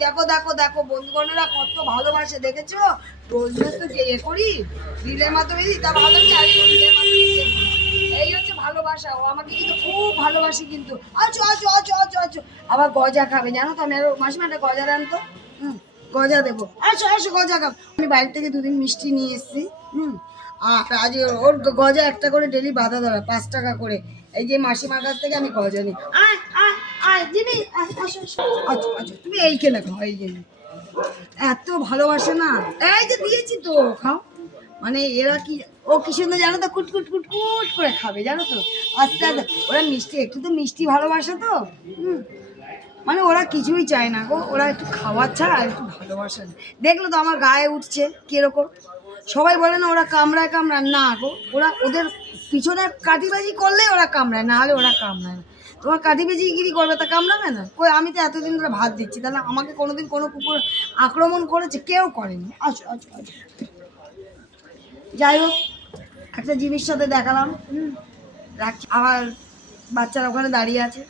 দেখো দেখো দেখো বন্ধুগণেরা কত ভালোবাসে দেখেছো? রোজ রোজ তো যে করি রিলের মাধ্যমে দিই, তা ভালো রিলের মাধ্যমে এই হচ্ছে ভালোবাসা। ও আমাকে কিন্তু খুব ভালোবাসি কিন্তু। আচ্ছা আচ্ছা আচ্ছা আচ্ছা আচ্ছা আবার গজা খাবে জানো তো? আমি মাসিমা একটা গজা দেন তো। গজা দেবো। আসো আসো গজা খাও। আমি বাড়ি থেকে দুদিন মিষ্টি নিয়ে এসেছি। আর আজ ওর গজা একটা করে ডেলি বাধা ধরা 5 টাকা করে। এই যে মাসিমার কাছ থেকে আমি গজা নিই। আয় আয় আয় দিবি। আসো আসো আচ্ছা আচ্ছা তুমি এইখানে খাও, এই যে এত ভালোবাসে না। এই যে দিয়েছি তো খাও। মানে এরা কি, ও কি সুন্দর জানো তো, কুটকুট কুটকুট করে খাবে জানো তো। আস্তে আস্তে ওরা মিষ্টি, একটু তো মিষ্টি ভালোবাসে তো। মানে ওরা কিছুই চায় না গো, ওরা একটু খাওয়ার ছাড়া আর একটু ভালোবাসে না। দেখলো তো আমার গায়ে উঠছে কিরকম। সবাই বলে না ওরা কামড়ায় কামড়ায়, না গো, ওরা ওদের পিছনে কাটিবাজি করলে ওরা কামড়ায়, না হলে ওরা কামড়ায় না। তোমার কাটিবাজিগিরি করবে তা কামড়াবে না? কই, আমি তো এতদিন ধরে ভাত দিচ্ছি, তাহলে আমাকে কোনোদিন কোনো কুকুর আক্রমণ করেছে? কেউ করেনি। আচ্ছা আচ্ছা আচ্ছা যাই হোক, একটা জিনিস সাথে দেখালাম। রাখছি। আমার বাচ্চারা ওখানে দাঁড়িয়ে আছে।